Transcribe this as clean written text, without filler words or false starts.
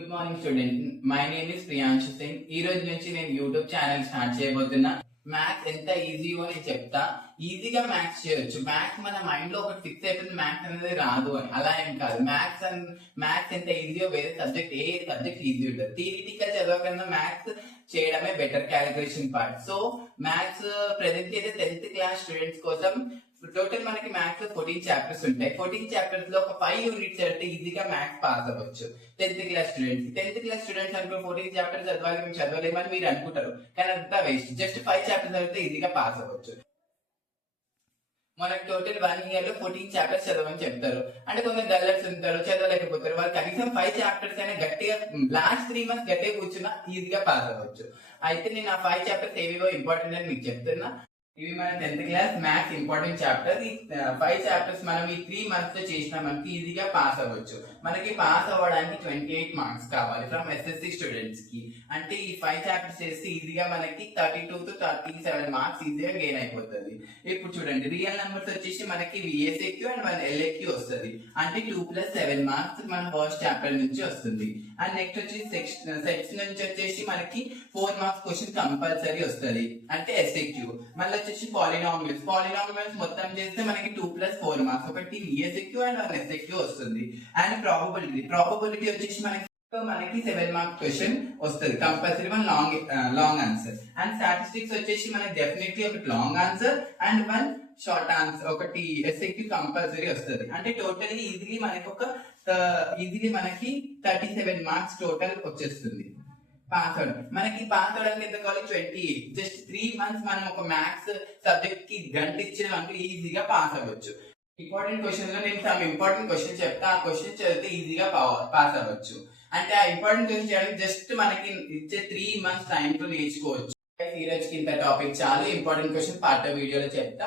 Good morning student. My name is Priyanshu Singh. ఈ రోజు నుంచి నేను యూట్యూబ్ ఛానల్ స్టార్ట్ చేయబోతున్నా. మ్యాథ్స్ ఎంత ఈజీయో నేను చెప్తా. ఈజీగా మ్యాథ్స్ చేయొచ్చు. మ్యాథ్స్ మన మైండ్ లో ఒకటి ఫిక్స్ అయిపోయింది, మ్యాథ్స్ అనేది రాదు అని. అలా ఏం కాదు. మ్యాథ్స్ ఎంత ఈజీయో వేరే సబ్జెక్ట్ ఏ సబ్జెక్ట్ ఈజీ ఉంటుంది. థియరిటికల్ చదవకన్నా మ్యాథ్స్ చేయడమే better, calculation part. So maths present అయితే 10th క్లాస్ స్టూడెంట్స్ కోసం టోటల్ మనకి మ్యాథ్స్ లో 14 చాప్టర్స్ ఉంటాయి. 14 చాప్టర్స్ లో ఒక 5 యూనిట్స్ అయితే ఈజీగా మ్యాథ్స్ పాస్ అవ్వచ్చు 10th క్లాస్ స్టూడెంట్స్ అనుకో 14 చాప్టర్స్ చదవాలి, మేము చదవలేమని మీరు అనుకుంటారు, కానీ అంతా వేస్ట్. జస్ట్ 5 చాప్టర్స్ అయితే ఈజీగా పాస్ అవ్వచ్చు. మనకి టోటల్ 1 ఇయర్ లో 14 చాప్టర్స్ చదవని చెప్తారు. అంటే కొందరు డల్లర్స్ ఉంటారు, చదవలేకపోతారు. వాళ్ళు కనీసం 5 చాప్టర్స్ అయినా గట్టిగా లాస్ట్ 3 మంత్స్ గట్టిగా కూర్చున్నా ఈజీగా పాస్ అవ్వచ్చు. అయితే నేను ఆ 5 చాప్టర్స్ ఏవివో ఇంపార్టెంట్ అని మీకు చెప్తున్నా. ఇవి మన 10th class maths important chapter. ఈ 5 చాప్టర్స్ మనం ఈ 3 మంత్స్ లో చేసినా మనకి ఈజీగా పాస్ అవ్వచ్చు. మనకి పాస్ అవ్వడానికి 28 మార్క్స్ కావాలి ఫ్రమ్ ఎస్ఎస్సి స్టూడెంట్స్ కి. అంటే ఈ 5 చాప్టర్స్ చేస్తే ఈజీగా మనకి 32 to 37 మార్క్స్ ఈజీగా గెయిన్ అయిపోతుంది. ఇప్పుడు చూడండి, రియల్ నెంబర్స్ వచ్చేసి మనకి VSQ అండ్ 1 LAQ వస్తుంది. అంటే 2 + 7 మార్క్స్ మన ఫస్ట్ చాప్టర్ నుంచి వస్తుంది. అండ్ నెక్స్ట్ వచ్చి సెట్స్ నుంచి వచ్చేసి మనకి 4 మార్క్స్ క్వశ్చన్ కంపల్సరీ వస్తుంది, అంటే SAQ. మళ్ళీ వచ్చేసి పాలినామియల్స్ మొత్తం చేస్తే మనకి 2 + 4 మార్క్స్, ఒకటి VSQ అండ్ 1 SAQ వస్తుంది. అండ్ ప్రాబబిలిటీ వచ్చేసి మనకి 7 మార్క్స్ క్వశ్చన్ వస్తుంది compulsory, one long answer. And statistics వచ్చేసి మనకి డెఫినెట్లీ ఒకటి long answer and 1 short answer, ఒకటి SAQ కంపల్సరీ వస్తుంది. అంటే టోటల్లీ ఈజీలీ మనకి 37 మార్క్స్ టోటల్ వచ్చేస్తుంది పాస్ అవడం. మనకి పాస్ అవడానికి ఎంత కావాలి? 28. జస్ట్ 3 మంత్స్ మనం ఒక మ్యాథ్స్ సబ్జెక్ట్ కి గంట ఇచ్చినామంటే ఈజీగా పాస్ అవ్వచ్చు. ఇంపార్టెంట్ క్వశ్చన్ లో నేను సమ్ ఇంపార్టెంట్ క్వశ్చన్ చెప్తా, ఆ క్వశ్చన్ చదివితే ఈజీగా పాస్ అవ్వచ్చు. అంటే ఆ ఇంపార్టెంట్ క్వశ్చన్ చేయడానికి జస్ట్ మనకి ఇచ్చే 3 మంత్స్ టైం తో నేర్చుకోవచ్చు. ఈ రోజుకి ఇంత టాపిక్ చాలు. ఇంపార్టెంట్ క్వశ్చన్ పార్ట్ వీడియోలో చెప్తా.